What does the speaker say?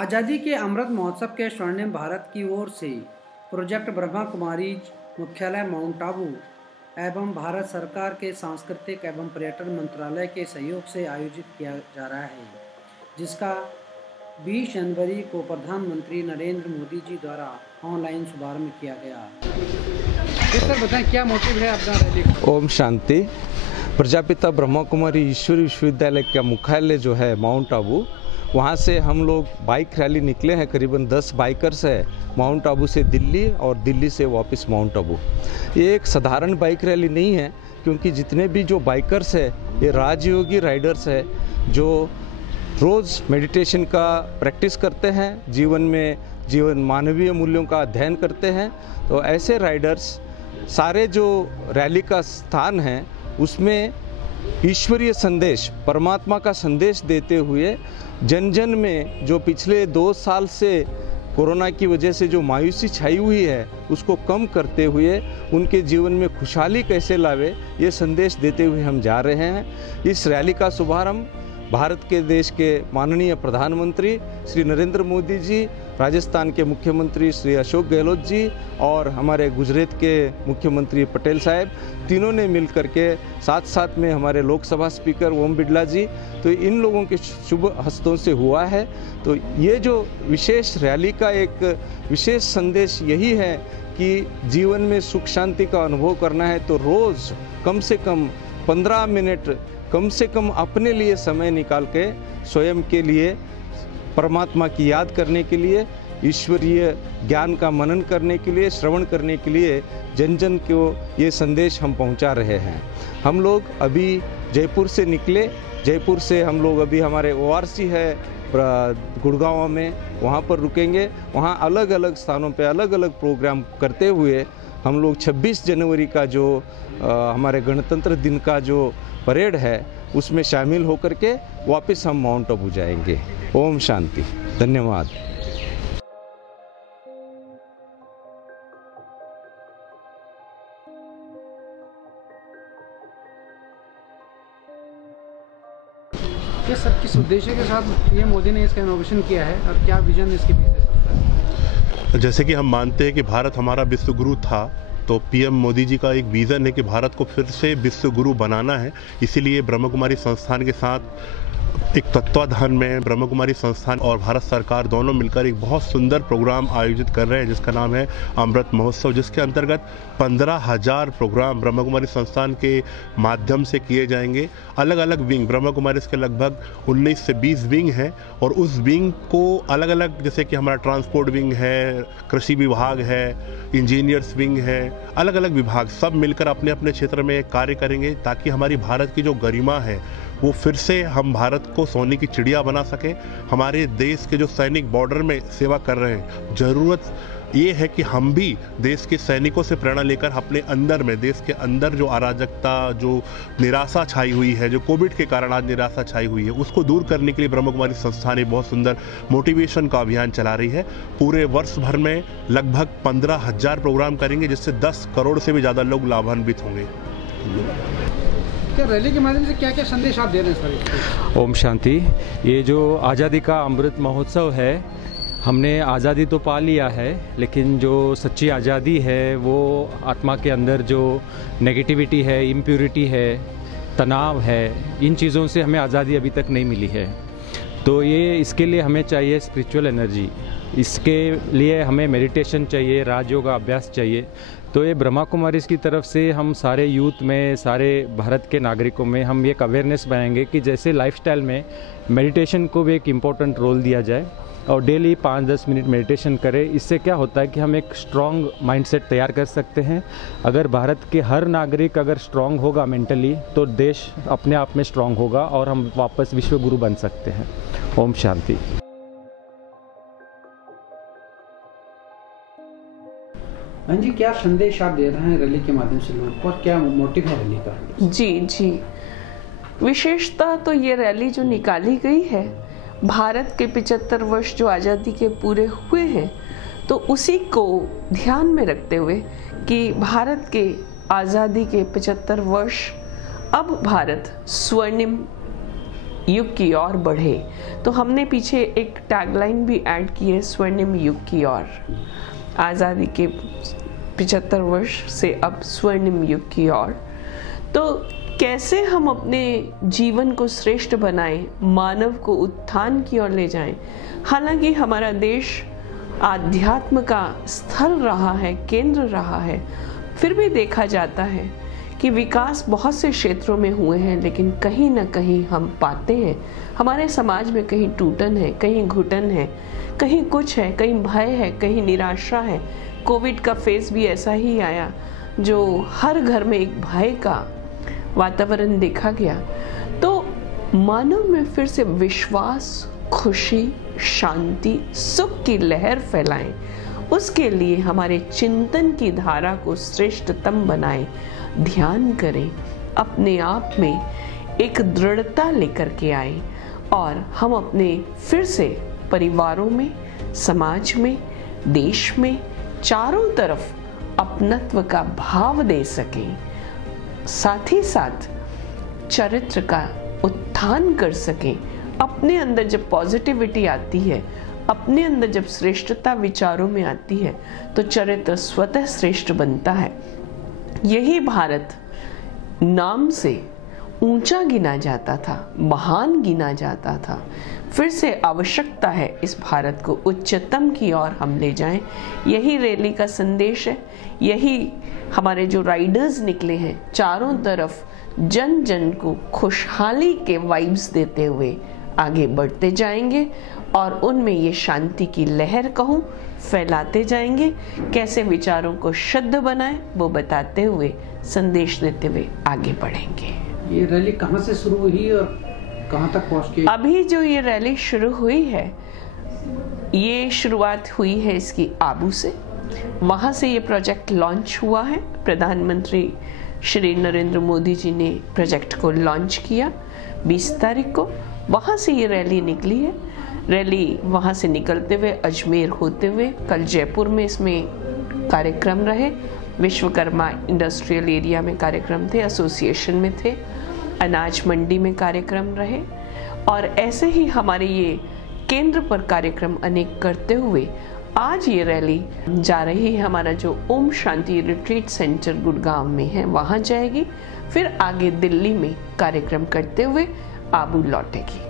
आज़ादी के अमृत महोत्सव के स्वर्णिम भारत की ओर से प्रोजेक्ट ब्रह्मा कुमारीज मुख्यालय माउंट आबू एवं भारत सरकार के सांस्कृतिक एवं पर्यटन मंत्रालय के सहयोग से आयोजित किया जा रहा है, जिसका 20 जनवरी को प्रधानमंत्री नरेंद्र मोदी जी द्वारा ऑनलाइन शुभारंभ किया गया। सर बताएं, क्या मोटिव है आपका रैली का? ओम शांति। प्रजापिता ब्रह्मा कुमारी ईश्वरी विश्वविद्यालय का मुख्यालय जो है माउंट आबू, वहाँ से हम लोग बाइक रैली निकले हैं। करीबन 10 बाइकर्स है माउंट आबू से दिल्ली और दिल्ली से वापस माउंट आबू। ये एक साधारण बाइक रैली नहीं है, क्योंकि जितने भी जो बाइकर्स है ये राजयोगी राइडर्स है जो रोज़ मेडिटेशन का प्रैक्टिस करते हैं, जीवन मानवीय मूल्यों का अध्ययन करते हैं। तो ऐसे राइडर्स सारे जो रैली का स्थान है उसमें ईश्वरीय संदेश, परमात्मा का संदेश देते हुए जन जन में जो पिछले 2 साल से कोरोना की वजह से जो मायूसी छाई हुई है उसको कम करते हुए उनके जीवन में खुशहाली कैसे लावे, ये संदेश देते हुए हम जा रहे हैं। इस रैली का शुभारंभ भारत के देश के माननीय प्रधानमंत्री श्री नरेंद्र मोदी जी, राजस्थान के मुख्यमंत्री श्री अशोक गहलोत जी और हमारे गुजरात के मुख्यमंत्री पटेल साहब, तीनों ने मिलकर के साथ में हमारे लोकसभा स्पीकर ओम बिरला जी, तो इन लोगों के शुभ हस्तों से हुआ है। तो ये जो विशेष रैली का एक विशेष संदेश यही है कि जीवन में सुख शांति का अनुभव करना है तो रोज़ कम से कम 15 मिनट कम से कम अपने लिए समय निकाल के स्वयं के लिए, परमात्मा की याद करने के लिए, ईश्वरीय ज्ञान का मनन करने के लिए, श्रवण करने के लिए जन जन को ये संदेश हम पहुंचा रहे हैं। हम लोग अभी जयपुर से निकले। जयपुर से हम लोग अभी हमारे ORC है गुड़गांव में, वहाँ पर रुकेंगे। वहाँ अलग अलग स्थानों पे अलग अलग प्रोग्राम करते हुए हम लोग 26 जनवरी का जो हमारे गणतंत्र दिन का जो परेड है उसमें शामिल होकर के वापस हम माउंट आबू जाएंगे। ओम शांति। धन्यवाद। किस उद्देश्य के साथ ये मोदी ने इसका इनोवेशन किया है और क्या विजन इसके पीछे सकता है? जैसे कि हम मानते हैं कि भारत हमारा विश्व गुरु था, तो PM मोदी जी का एक विज़न है कि भारत को फिर से विश्व गुरु बनाना है। इसीलिए ब्रह्मा कुमारी संस्थान के साथ एक तत्वाधान में ब्रह्मा कुमारी संस्थान और भारत सरकार दोनों मिलकर एक बहुत सुंदर प्रोग्राम आयोजित कर रहे हैं जिसका नाम है अमृत महोत्सव, जिसके अंतर्गत 15,000 प्रोग्राम ब्रह्मा कुमारी संस्थान के माध्यम से किए जाएंगे। अलग अलग विंग, ब्रह्मा कुमारी के लगभग 19 से 20 विंग हैं और उस विंग को अलग अलग, जैसे कि हमारा ट्रांसपोर्ट विंग है, कृषि विभाग है, इंजीनियर्स विंग है, अलग अलग विभाग सब मिलकर अपने अपने क्षेत्र में कार्य करेंगे ताकि हमारी भारत की जो गरिमा है वो फिर से हम भारत को सोने की चिड़िया बना सकें। हमारे देश के जो सैनिक बॉर्डर में सेवा कर रहे हैं, ज़रूरत ये है कि हम भी देश के सैनिकों से प्रेरणा लेकर अपने अंदर में, देश के अंदर जो अराजकता, जो निराशा छाई हुई है, जो कोविड के कारण आज निराशा छाई हुई है, उसको दूर करने के लिए ब्रह्मा कुमारी संस्थान एक बहुत सुंदर मोटिवेशन का अभियान चला रही है। पूरे वर्ष भर में लगभग 15,000 प्रोग्राम करेंगे जिससे 10 करोड़ से भी ज़्यादा लोग लाभान्वित होंगे। क्या रैली के माध्यम से क्या क्या संदेश आप दे रहे हैं सर? ओम शांति। ये जो आज़ादी का अमृत महोत्सव है, हमने आज़ादी तो पा लिया है, लेकिन जो सच्ची आज़ादी है वो आत्मा के अंदर जो नेगेटिविटी है, इम्प्योरिटी है, तनाव है, इन चीज़ों से हमें आज़ादी अभी तक नहीं मिली है। तो ये इसके लिए हमें चाहिए स्पिरिचुअल एनर्जी, इसके लिए हमें मेडिटेशन चाहिए, राजयोग का अभ्यास चाहिए। तो ये ब्रह्मा कुमारीज़ की तरफ से हम सारे यूथ में, सारे भारत के नागरिकों में हम एक अवेयरनेस बनाएंगे कि जैसे लाइफस्टाइल में मेडिटेशन को भी एक इम्पोर्टेंट रोल दिया जाए और डेली 5-10 मिनट मेडिटेशन करें। इससे क्या होता है कि हम एक स्ट्रॉन्ग माइंडसेट तैयार कर सकते हैं। अगर भारत के हर नागरिक अगर स्ट्रॉन्ग होगा मेंटली, तो देश अपने आप में स्ट्रॉन्ग होगा और हम वापस विश्व गुरु बन सकते हैं। ओम शांति। जी, क्या संदेश आप दे रहे हैं रैली के माध्यम से लोगों को, क्या मोटिव है रैली का? जी, विशेषता तो ये रैली जो निकाली गई है, भारत के 75 वर्ष जो आज़ादी के पूरे हुए हैं, तो उसी को ध्यान में रखते हुए कि भारत के आज़ादी के 75 वर्ष, अब भारत स्वर्णिम युग की ओर बढ़े। तो हमने पीछे एक टैगलाइन भी ऐड की है, स्वर्णिम युग की ओर। आज़ादी के 75 वर्ष से अब स्वर्णिम युग की ओर। तो कैसे हम अपने जीवन को श्रेष्ठ बनाएं, मानव को उत्थान की ओर ले जाएं। हालांकि हमारा देश आध्यात्म का स्थल रहा है, केंद्र रहा है, फिर भी देखा जाता है कि विकास बहुत से क्षेत्रों में हुए हैं, लेकिन कहीं ना कहीं हम पाते हैं हमारे समाज में कहीं टूटन है, कहीं घुटन है, कहीं कुछ है, कहीं भय है, कहीं निराशा है। कोविड का फेज भी ऐसा ही आया, जो हर घर में एक भय का वातावरण देखा गया। तो मानव में फिर से विश्वास, खुशी, शांति, सुख की लहर फैलाएं। उसके लिए हमारे चिंतन की धारा को श्रेष्ठतम बनाएं, ध्यान करें, अपने आप में एक दृढ़ता लेकर के आए और हम अपने फिर से परिवारों में, समाज में, देश में, चारों तरफ अपनत्व का भाव दे सकें। साथ ही साथ चरित्र का उत्थान कर सकें। अपने अंदर जब पॉजिटिविटी आती है, अपने अंदर जब श्रेष्ठता विचारों में आती है, तो चरित्र स्वतः श्रेष्ठ बनता है। यही भारत नाम से ऊंचा गिना जाता था, महान गिना जाता था। फिर से आवश्यकता है इस भारत को उच्चतम की ओर हम ले जाएं। यही रैली का संदेश है। यही हमारे जो राइडर्स निकले हैं, चारों तरफ जन जन को खुशहाली के वाइब्स देते हुए आगे बढ़ते जाएंगे और उनमें ये शांति की लहर कहूँ फैलाते जाएंगे। कैसे विचारों को शुद्ध बनाएं वो बताते हुए, संदेश देते हुए आगे बढ़ेंगे। ये रैली कहाँ से शुरू हुई और कहाँ तक पहुँच गई? अभी जो ये रैली शुरू हुई है, ये शुरुआत हुई है इसकी आबू से। वहाँ से ये प्रोजेक्ट लॉन्च हुआ है। प्रधानमंत्री श्री नरेंद्र मोदी जी ने प्रोजेक्ट को लॉन्च किया 20 तारीख को। वहाँ से ये रैली निकली है। रैली वहाँ से निकलते हुए अजमेर होते हुए कल जयपुर में इसमें कार्यक्रम रहे। विश्वकर्मा इंडस्ट्रियल एरिया में कार्यक्रम थे, एसोसिएशन में थे, अनाज मंडी में कार्यक्रम रहे और ऐसे ही हमारे ये केंद्र पर कार्यक्रम अनेक करते हुए आज ये रैली जा रही है। हमारा जो ओम शांति रिट्रीट सेंटर गुड़गांव में है वहाँ जाएगी, फिर आगे दिल्ली में कार्यक्रम करते हुए आबू लौटेगी।